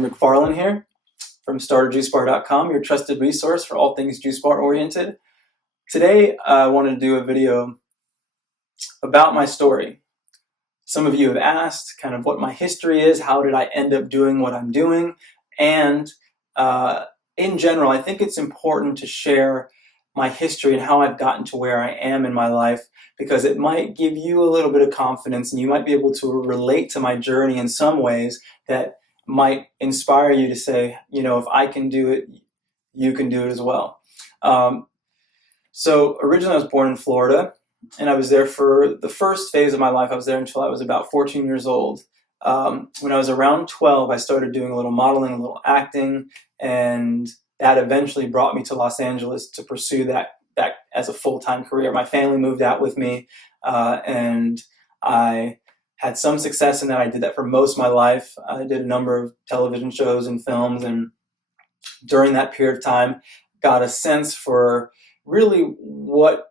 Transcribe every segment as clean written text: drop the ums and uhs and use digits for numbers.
McFarlane here from StartAJuiceBar.com, your trusted resource for all things juice bar oriented. Today, I wanted to do a video about my story. Some of you have asked kind of what my history is, how did I end up doing what I'm doing, and in general, I think it's important to share my history and how I've gotten to where I am in my life, because it might give you a little bit of confidence and you might be able to relate to my journey in some ways that might inspire you to say, you know, if I can do it, you can do it as well. So originally I was born in Florida, and I was there for the first phase of my life. I was there until I was about 14 years old. When I was around 12, I started doing a little modeling, a little acting, and that eventually brought me to Los Angeles to pursue that as a full-time career. My family moved out with me, and I had some success in that. I did that for most of my life. I did a number of television shows and films, and during that period of time, got a sense for really what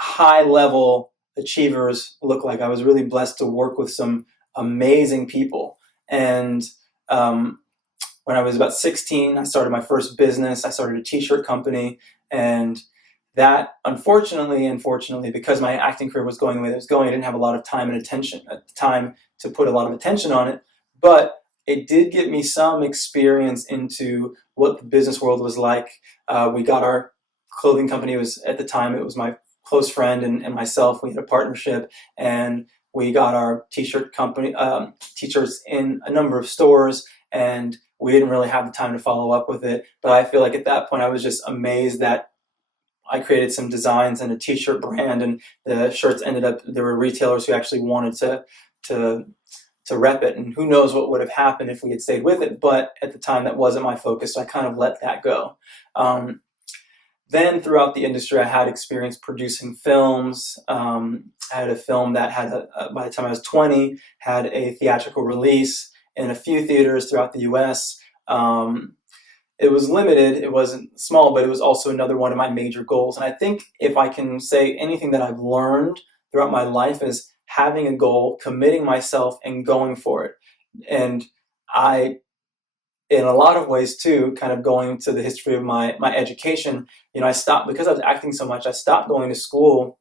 high-level achievers look like. I was really blessed to work with some amazing people. And when I was about 16, I started my first business. I started a t-shirt company, and that unfortunately, because my acting career was going the way that it was going, I didn't have a lot of time and attention at the time to put a lot of attention on it, but it did give me some experience into what the business world was like. We got our clothing company. At the time, it was my close friend and myself. We had a partnership, and we got our t-shirt company, t-shirts in a number of stores, and we didn't really have the time to follow up with it. But I feel like at that point I was just amazed that I created some designs and a t-shirt brand, and the shirts ended up, there were retailers who actually wanted to rep it, and who knows what would have happened if we had stayed with it. But at the time that wasn't my focus, so I kind of let that go. Then throughout the industry, I had experience producing films. I had a film that had, by the time I was 20, had a theatrical release in a few theaters throughout the US. It was limited, it wasn't small, but it was also another one of my major goals. And I think if I can say anything that I've learned throughout my life is having a goal, committing myself, and going for it. And I, in a lot of ways too, kind of going to the history of my education, you know, I stopped, because I was acting so much, I stopped going to school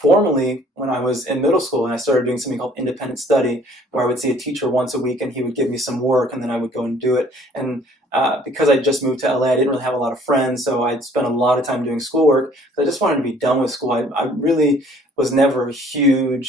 formally when I was in middle school, and I started doing something called independent study, where I would see a teacher once a week and he would give me some work, and then I would go and do it. And because I just moved to LA, I didn't really have a lot of friends, so I'd spent a lot of time doing schoolwork. So I just wanted to be done with school. I really was never hugely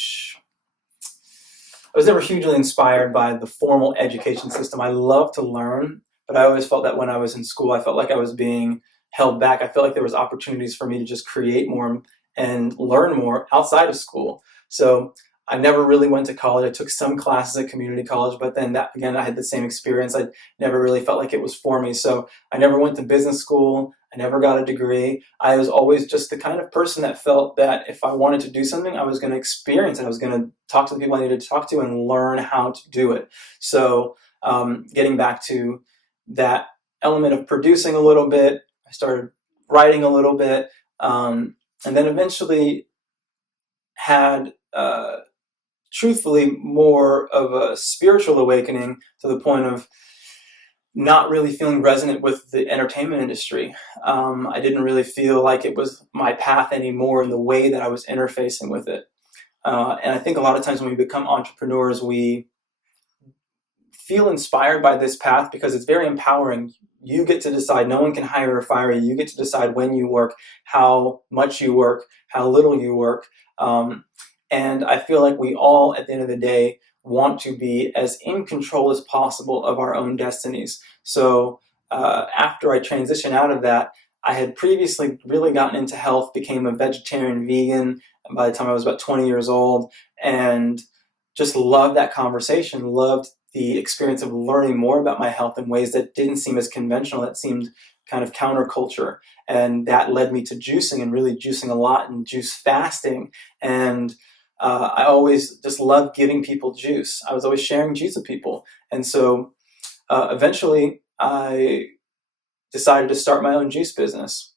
inspired by the formal education system. I love to learn, but I always felt that when I was in school, I felt like I was being held back. I felt like there was opportunities for me to just create more and learn more outside of school. So I never really went to college. I took some classes at community college, but then that, again, I had the same experience. I never really felt like it was for me. So I never went to business school. I never got a degree. I was always just the kind of person that felt that if I wanted to do something, I was going to experience it. I was going to talk to the people I needed to talk to and learn how to do it. So getting back to that element of producing a little bit, I started writing a little bit, and then eventually had truthfully more of a spiritual awakening, to the point of not really feeling resonant with the entertainment industry. I didn't really feel like it was my path anymore in the way that I was interfacing with it. And I think a lot of times when we become entrepreneurs, we feel inspired by this path because it's very empowering. You get to decide. No one can hire or fire you. You get to decide when you work, how much you work, how little you work. And I feel like we all, at the end of the day, want to be as in control as possible of our own destinies. So after I transitioned out of that, I had previously really gotten into health, became a vegetarian vegan by the time I was about 20 years old, and just loved that conversation, loved the experience of learning more about my health in ways that didn't seem as conventional, that seemed kind of counterculture. And that led me to juicing, and really juicing a lot, and juice fasting. And I always just loved giving people juice. I was always sharing juice with people. And so eventually I decided to start my own juice business.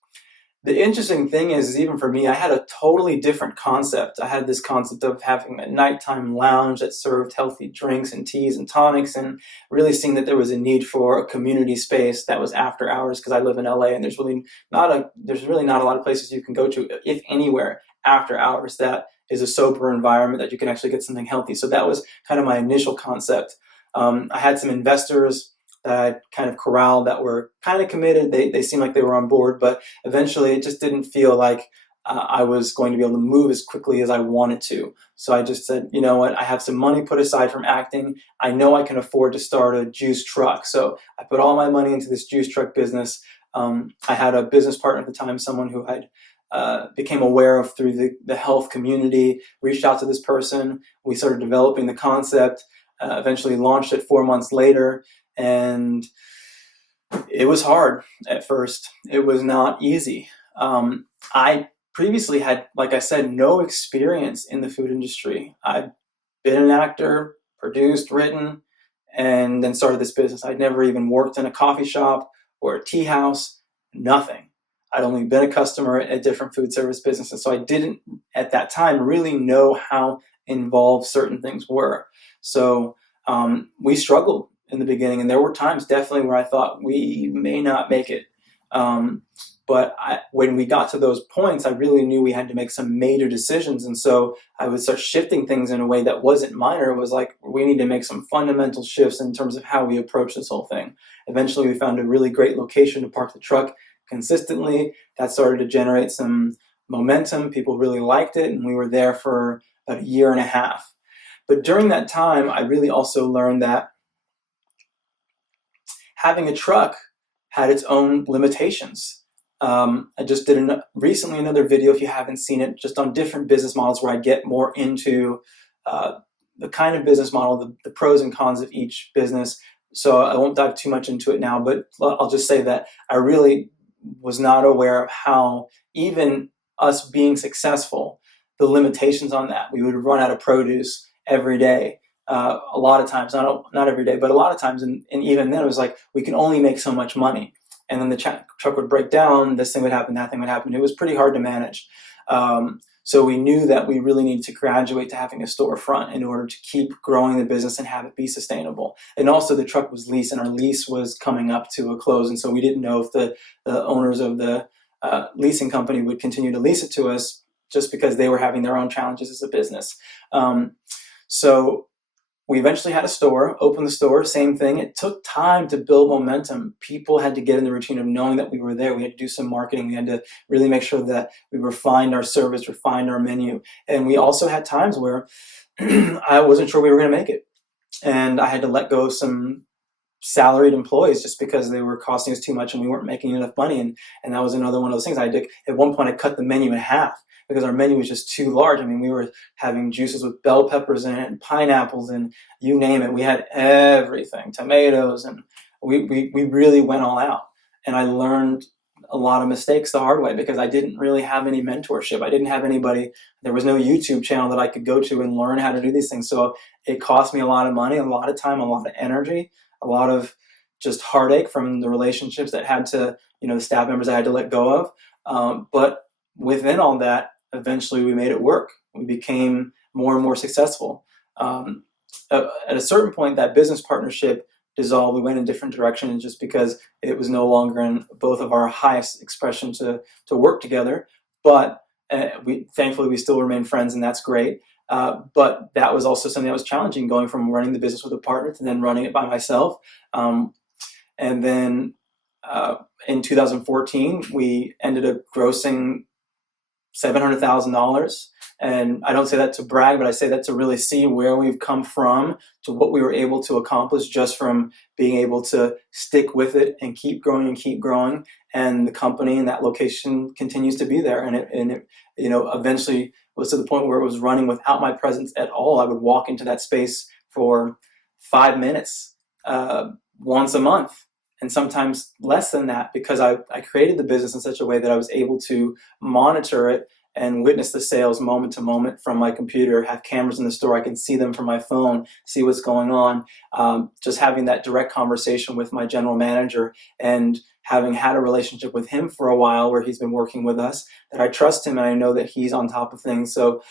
The interesting thing is even for me, I had a totally different concept. I had this concept of having a nighttime lounge that served healthy drinks and teas and tonics, and really seeing that there was a need for a community space that was after hours, because I live in LA and there's really not a lot of places you can go to, if anywhere, after hours that is a sober environment that you can actually get something healthy. So that was kind of my initial concept. I had some investors that I kind of corralled that were kind of committed. They seemed like they were on board, but eventually it just didn't feel like I was going to be able to move as quickly as I wanted to. So I just said, you know what, I have some money put aside from acting. I know I can afford to start a juice truck. So I put all my money into this juice truck business. I had a business partner at the time, someone who I'd became aware of through the health community, reached out to this person. We started developing the concept, eventually launched it 4 months later. And it was hard at first. It was not easy. I previously had, like I said, no experience in the food industry. I'd been an actor, produced, written, and then started this business. I'd never even worked in a coffee shop or a tea house, nothing. I'd only been a customer at different food service businesses. So I didn't, at that time, really know how involved certain things were. So we struggled in the beginning, and there were times definitely where I thought we may not make it. But when we got to those points, I really knew we had to make some major decisions. And so I would start shifting things in a way that wasn't minor. It was like, we need to make some fundamental shifts in terms of how we approach this whole thing. Eventually, we found a really great location to park the truck consistently. That started to generate some momentum. People really liked it, and we were there for about a year and a half. But during that time, I really also learned that having a truck had its own limitations. I just did recently another video, if you haven't seen it, just on different business models where I get more into the kind of business model, the pros and cons of each business. So I won't dive too much into it now, but I'll just say that I really was not aware of how even us being successful, the limitations on that. We would run out of produce every day. A lot of times, not every day, but a lot of times, and even then it was like, we can only make so much money. And then the truck would break down, this thing would happen, that thing would happen. It was pretty hard to manage. So we knew that we really needed to graduate to having a storefront in order to keep growing the business and have it be sustainable. And also the truck was leased, and our lease was coming up to a close. And so we didn't know if the owners of the leasing company would continue to lease it to us, just because they were having their own challenges as a business. So we eventually had a store, opened the store, same thing. It took time to build momentum. People had to get in the routine of knowing that we were there. We had to do some marketing. We had to really make sure that we refined our service, refined our menu. And we also had times where I wasn't sure we were going to make it. And I had to let go of some salaried employees just because they were costing us too much and we weren't making enough money. And that was another one of those things. At one point, I cut the menu in half, because our menu was just too large. I mean, we were having juices with bell peppers in it, and pineapples, and you name it. We had everything, tomatoes, and we really went all out. And I learned a lot of mistakes the hard way, because I didn't really have any mentorship. I didn't have anybody. There was no YouTube channel that I could go to and learn how to do these things. So it cost me a lot of money, a lot of time, a lot of energy, a lot of just heartache from the relationships that had to, the staff members I had to let go of. But within all that, eventually we made it work. We became more and more successful. At a certain point, that business partnership dissolved. We went in different directions just because it was no longer in both of our highest expression to work together. But thankfully we still remain friends, and that's great. But that was also something that was challenging, going from running the business with a partner to then running it by myself. And then in 2014, we ended up grossing $700,000. And I don't say that to brag, but I say that to really see where we've come from to what we were able to accomplish just from being able to stick with it and keep growing and keep growing. And the company and that location continues to be there. And it eventually was to the point where it was running without my presence at all. I would walk into that space for 5 minutes once a month, and sometimes less than that, because I created the business in such a way that I was able to monitor it and witness the sales moment to moment from my computer, have cameras in the store. I can see them from my phone, see what's going on. Just having that direct conversation with my general manager and having had a relationship with him for a while where he's been working with us, that I trust him and I know that he's on top of things. So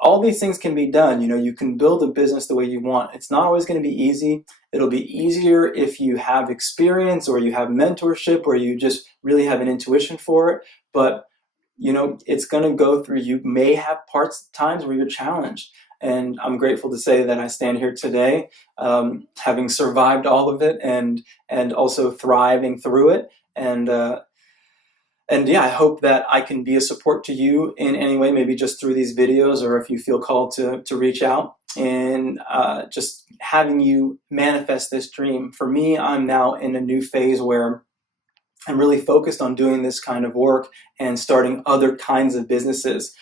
all these things can be done. You can build a business the way you want. It's not always going to be easy. It'll be easier if you have experience or you have mentorship or you just really have an intuition for it. But it's going to go through, you may have times where you're challenged. And I'm grateful to say that I stand here today, having survived all of it and also thriving through it. And yeah, I hope that I can be a support to you in any way, maybe just through these videos, or if you feel called to reach out and just having you manifest this dream. For me, I'm now in a new phase where I'm really focused on doing this kind of work and starting other kinds of businesses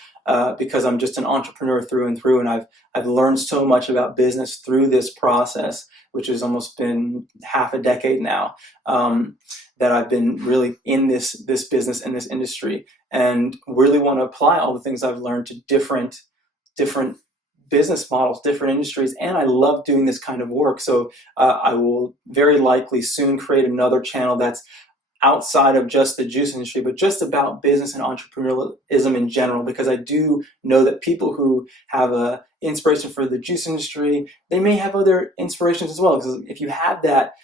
because I'm just an entrepreneur through and through, and I've learned so much about business through this process, which has almost been half a decade now, that I've been really in this business and this industry, and really want to apply all the things I've learned to different business models, different industries, and I love doing this kind of work. So I will very likely soon create another channel that's outside of just the juice industry, but just about business and entrepreneurialism in general, because I do know that people who have a inspiration for the juice industry, they may have other inspirations as well. Because if you have that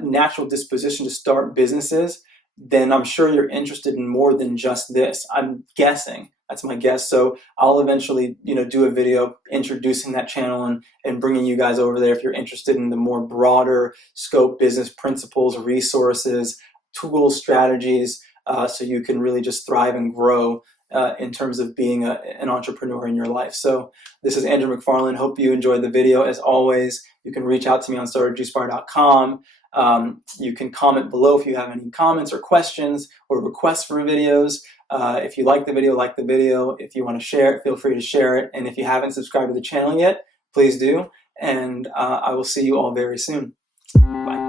natural disposition to start businesses, then I'm sure you're interested in more than just this. I'm guessing. That's my guess. So I'll eventually, do a video introducing that channel and bringing you guys over there if you're interested in the more broader scope business principles, resources, tools, strategies, so you can really just thrive and grow in terms of being an entrepreneur in your life. So this is Andrew McFarland. Hope you enjoyed the video. As always, you can reach out to me on StartAJuiceBar.com. You can comment below if you have any comments or questions or requests for videos. If you like the video, like the video. If you want to share it, feel free to share it. And if you haven't subscribed to the channel yet, please do. And I will see you all very soon. Bye.